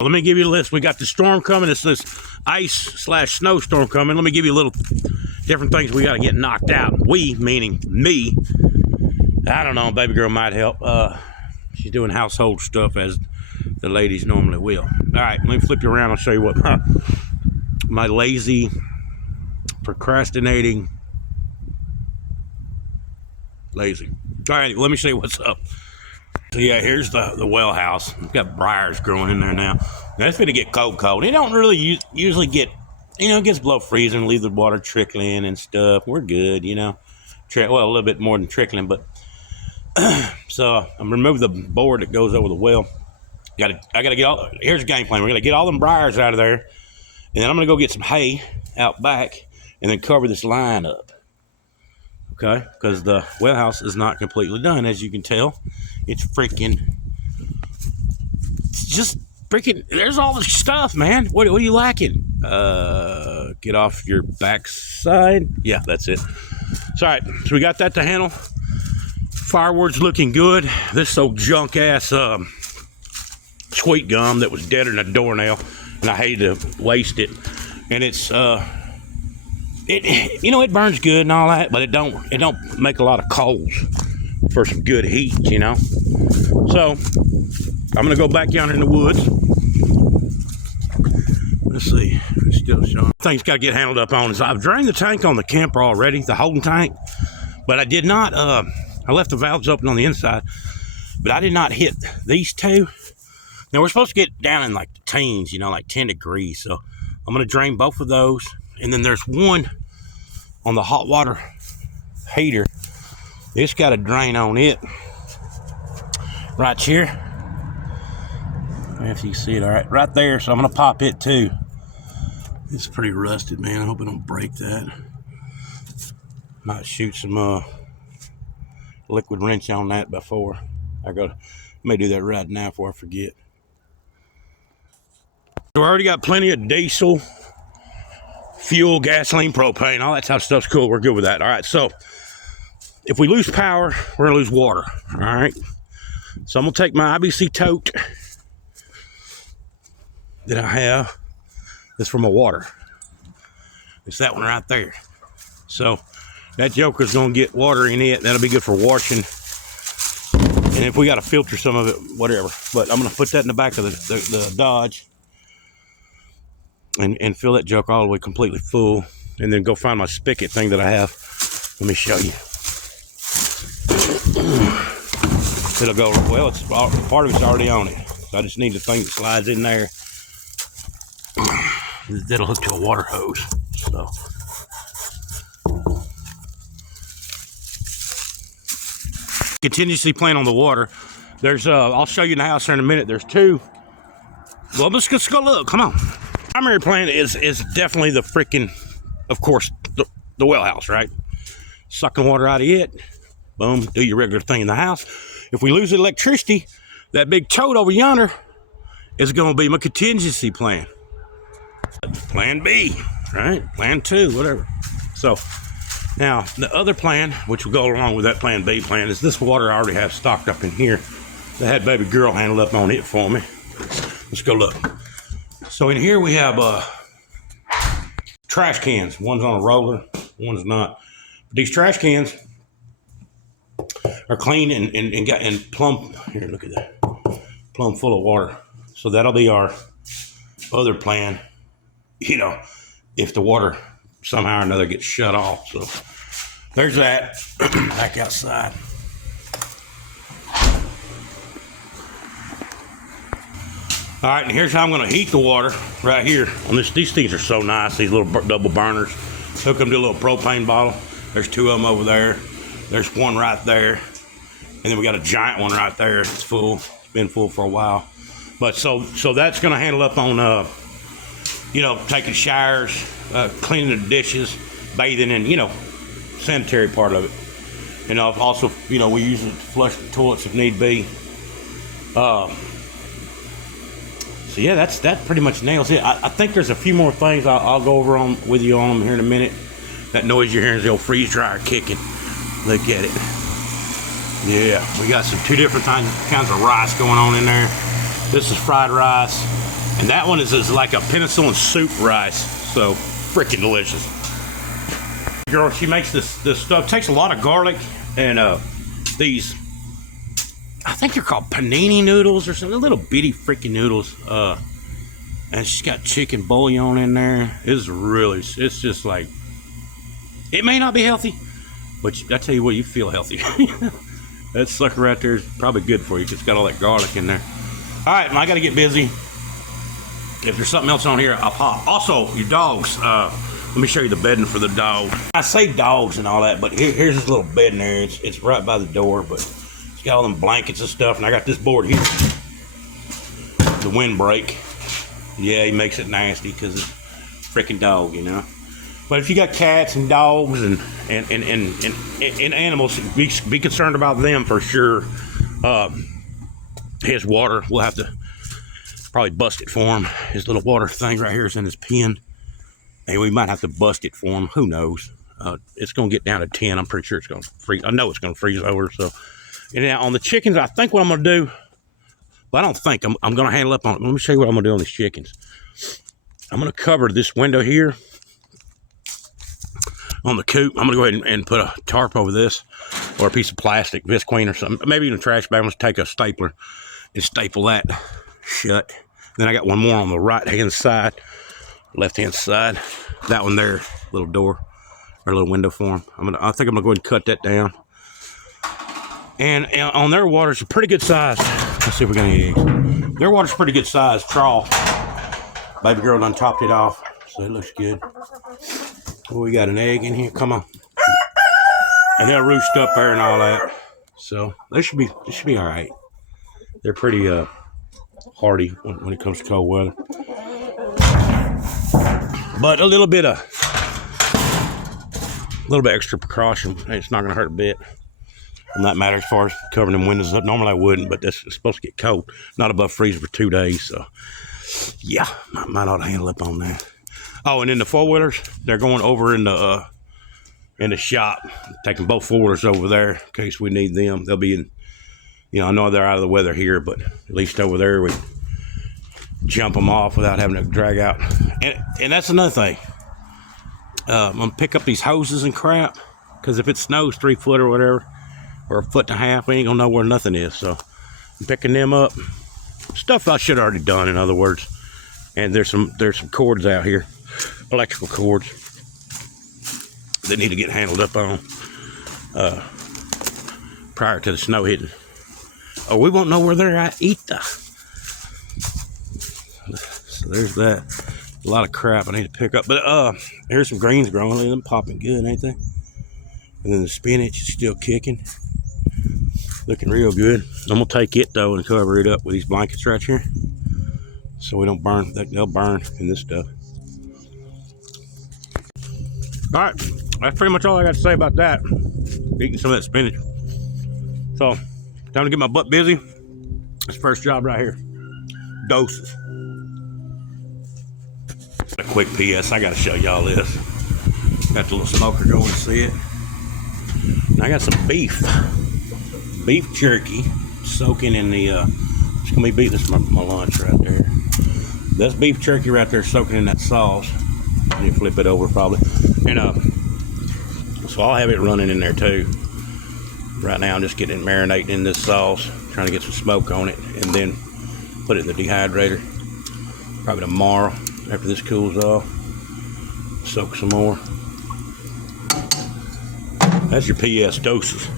Let me give you a list. We got the storm coming. It's this ice/snowstorm coming. Let me give you a little different things we got to get knocked out. We, meaning me. I don't know. Baby girl might help. She's doing household stuff as the ladies normally will. All right, let me flip you around. I'll show you what my lazy, procrastinating, lazy. All right, let me show you what's up. So yeah, here's the well house. It's got briars growing in there now. Now it's gonna get cold. It don't really usually get, it gets below freezing, leave the water trickling and stuff. We're good, well, a little bit more than trickling, but so I'm removing the board that goes over the well. I gotta get all. Here's the game plan. We're gonna get all them briars out of there, and then I'm gonna go get some hay out back, and then cover this line up. Okay, because the well house is not completely done, as you can tell. It's just freaking. There's all the stuff, man. What are you lacking? Get off your backside. Yeah, that's it. It's all right. So we got that to handle. Firewood's looking good. This old junk ass sweet gum that was deader than a doornail, and I hated to waste it. And it's it burns good and all that, but it don't make a lot of coals for some good heat, So I'm gonna go back down in the woods. Let's see. It's still showing. Things got to get handled up on. I've drained the tank on the camper already, the holding tank, but I did not. I left the valves open on the inside, but I did not hit these two. Now we're supposed to get down in like the teens, like 10 degrees. So I'm gonna drain both of those, and then there's one on the hot water heater. It's got a drain on it right here. If you see it, all right there. So I'm gonna pop it too. It's pretty rusted, man. I hope I don't break that. Might shoot some liquid wrench on that before I may do that right now before I forget. So I already got plenty of diesel, fuel, gasoline, propane, all that type of stuff's cool. We're good with that. All right, so if we lose power, we're gonna lose water. All right, so I'm gonna take my IBC tote that I have. That's for my water. It's that one right there. So that joker's gonna get water in it. That'll be good for washing. And if we gotta filter some of it, whatever. But I'm gonna put that in the back of the Dodge and fill that joker all the way completely full, and then go find my spigot thing that I have. Let me show you. It'll go, well, part of it's already on it. So I just need the thing that slides in there. That'll hook to a water hose. So contingency plan on the water. There's I'll show you in the house here in a minute. There's two. Well, let's go look. Come on. Primary plan is definitely the freaking, of course, the well house, right? Sucking water out of it. Boom. Do your regular thing in the house. If we lose electricity, that big tote over yonder is going to be my contingency plan. Plan B, right? Plan 2, whatever. So now the other plan, which will go along with that plan B plan, is this water I already have stocked up in here. They had baby girl handle up on it for me. Let's go look. So in here we have trash cans. One's on a roller, one's not. But these trash cans are clean and plumb. Here, look at that. Plumb full of water. So that'll be our other plan, if the water somehow or another gets shut off. So there's that. Back outside. All right, and here's how I'm going to heat the water right here. On this, these things are so nice. These little double burners. Hook them to a little propane bottle. There's two of them over there. There's one right there, and then we got a giant one right there. It's full. It's been full for a while. But so that's going to handle up on taking showers, cleaning the dishes, bathing, and sanitary part of it. And also we use it to flush the toilets if need be. So yeah, that pretty much nails it. I think there's a few more things I'll go over with you on them here in a minute. That noise you're hearing is the old freeze dryer kicking. Look at it. Yeah, we got two different kinds of rice going on in there. This is fried rice. And that one is like a penicillin soup rice. So freaking delicious. Girl, she makes this stuff. Takes a lot of garlic and these, I think they're called panini noodles or something. Little bitty freaking noodles. And she's got chicken bouillon in there. It's just like, it may not be healthy, but I tell you what, you feel healthy. That sucker right there is probably good for you because it's got all that garlic in there. All right, I got to get busy. If there's something else on here, I'll pop. Also, your dogs. Let me show you the bedding for the dog. I say dogs and all that, but here's this little bed in there. It's right by the door, but it's got all them blankets and stuff. And I got this board here. The windbreak. Yeah, he makes it nasty because it's a freaking dog, you know. But if you got cats and dogs and animals, be concerned about them for sure. His water, we'll have to probably bust it for him. His little water thing right here is in his pen. And we might have to bust it for him. Who knows? It's going to get down to 10. I'm pretty sure it's going to freeze. I know it's going to freeze over. So, and now on the chickens, I think what I'm going to do, but I don't think I'm going to handle up on it. Let me show you what I'm going to do on these chickens. I'm going to cover this window here on the coop. I'm going to go ahead and put a tarp over this or a piece of plastic, Visqueen or something. Maybe even a trash bag. I'm going to take a stapler and staple that shut. Then I got one more on the right-hand side, left-hand side. That one there, little door or little window for them. I think I'm going to go ahead and cut that down. And on their water, it's a pretty good size. Let's see if we got any eggs. Their water's pretty good size, trough. Baby girl done topped it off, so it looks good. Oh, we got an egg in here. Come on. And they'll roost up there and all that. So they should be all right. They're pretty hardy when it comes to cold weather. But a little bit extra precaution. It's not going to hurt a bit. And that matters as far as covering them windows up. Normally I wouldn't, but it's supposed to get cold. Not above freezing for 2 days. So yeah, might ought to handle up on that. Oh, and then the four-wheelers, they're going over in the shop, taking both four-wheelers over there in case we need them. They'll be in, you know, I know they're out of the weather here, but at least over there we jump them off without having to drag out. And that's another thing. I'm going to pick up these hoses and crap, because if it snows 3 foot or whatever, or 1.5 feet, we ain't going to know where nothing is. So I'm picking them up. Stuff I should have already done, in other words. And there's some cords out here, electrical cords, that need to get handled up on prior to the snow hitting. Oh, we won't know where they're at either. So there's that. A lot of crap I need to pick up. But here's some greens growing. Look at them popping good, ain't they? And then the spinach is still kicking. Looking real good. I'm going to take it, though, and cover it up with these blankets right here. So we don't burn. They'll burn in this stuff. All right. That's pretty much all I got to say about that. Eating some of that spinach. So, time to get my butt busy. This first job right here. Doses. A quick PS. I got to show y'all this. Got the little smoker going to see it. And I got some beef jerky soaking in the it's gonna be beef. This is my lunch right there. That's beef jerky right there soaking in that sauce. You flip it over probably, and so I'll have it running in there too. Right now I'm just getting it marinating in this sauce, trying to get some smoke on it, and then put it in the dehydrator probably tomorrow after this cools off. Soak some more. That's your PS doses.